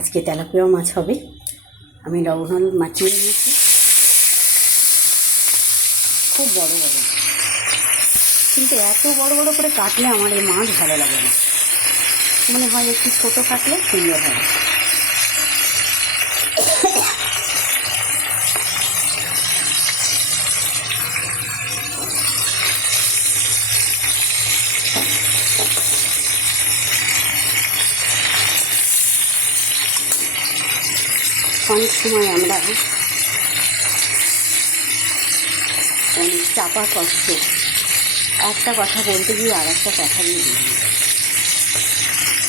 আজকে তেলাপিয়া মাছ হবে। আমি লবণ হলুদ মাখিয়ে নিয়েছি। খুব বড় বড়, কিন্তু এত বড় বড় করে কাটলে আমার এই মাছ ভালো লাগে না। মনে হয় একটু ছোটো কাটলে সুন্দর হবে। অনেক সময় আমরা অনেক চাপা কষ্ট, একটা কথা বলতে গিয়ে আর একটা কথা দিয়ে দিই।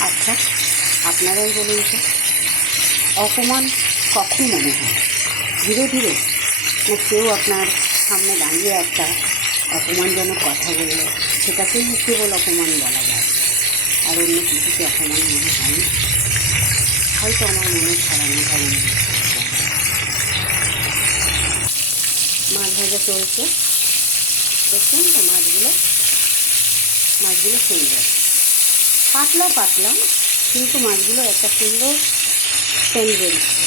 আচ্ছা, আপনারাই বলুন তো, অপমান কখন মনে হয়? ধীরে ধীরে, না কেউ আপনার সামনে দাঁড়িয়ে একটা অপমানজনক কথা বলল, সেটাকেই কেবল অপমান বলা যায়, আর অন্য কিছুকে অপমান মনে হয়নি? হয়তো আমার মনের ধারণাটা অন্য। মাছ ভাজা চলছে, দেখছেন তো মাছগুলো সুন্দর পাতলা পাতলা, কিন্তু মাছগুলো একটা সুন্দর তেল বেরোচ্ছে।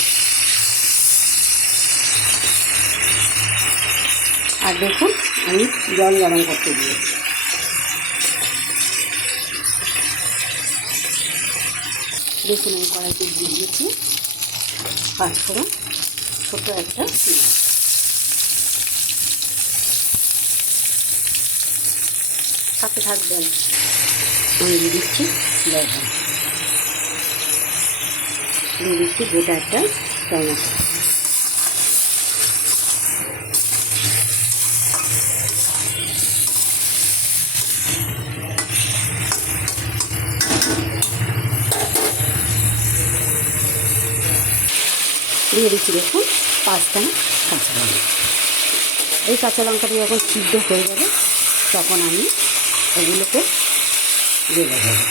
আর দেখুন, আমি জল গরম করতে দিয়েছি। দেখুন, আমি কড়াইতে দিয়ে দিয়েছি পাঁচফোড়ন, ছোটো একটা পেঁয়াজ। সাথে থাকবেন। আমি দিয়ে দিচ্ছি লবণ, দিয়ে দিচ্ছি গোটা একটা টমেটো, দিয়ে দিচ্ছি দেখুন 5টা কাঁচা লঙ্কা। এই কাঁচা লঙ্কাটা যখন সিদ্ধ হয়ে যাবে তখন আমি এগুলোকে ঢেলে দেবো।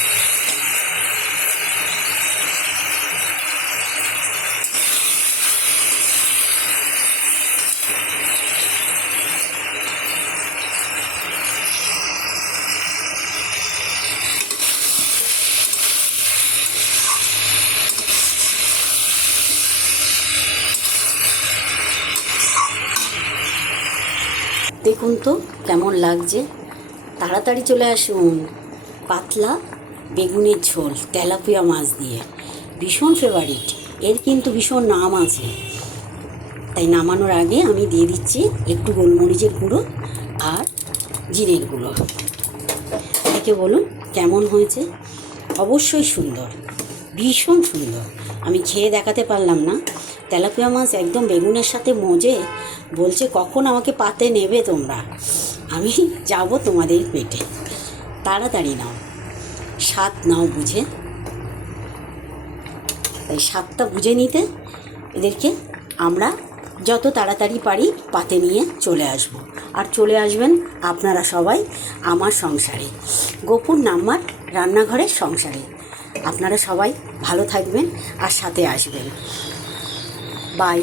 দেখুন তো কেমন লাগছে। তাড়াতাড়ি চলে আসুন। পাতলা বেগুনের ঝোল তেলাপিয়া মাছ দিয়ে, ভীষণ ফেভারিট। এর কিন্তু ভীষণ নাম আছে। তাই নামানোর আগে আমি দিয়ে দিচ্ছি একটু গোলমরিচের গুঁড়ো আর জিরের গুঁড়ো। দেখে বলুন কেমন হয়েছে। অবশ্যই সুন্দর, ভীষণ সুন্দর। আমি খেয়ে দেখাতে পারলাম না। তেলাপিয়া মাছ একদম বেগুনের সাথে মজে বলছে, কখন আমাকে পাতে নেবে তোমরা? আমি যাব তোমাদের পেটে। তাড়াতাড়ি নাও, স্বাদ নাও বুঝে। তাই স্বাদটা বুঝে নিতে এদেরকে আমরা যত তাড়াতাড়ি পারি পাতে নিয়ে চলে আসব। আর চলে আসবেন আপনারা সবাই আমার সংসারে, গোপুর নাম্বার রান্নাঘরের সংসারে। আপনারা সবাই ভালো থাকবেন আর সাথে আসবেন। বাই।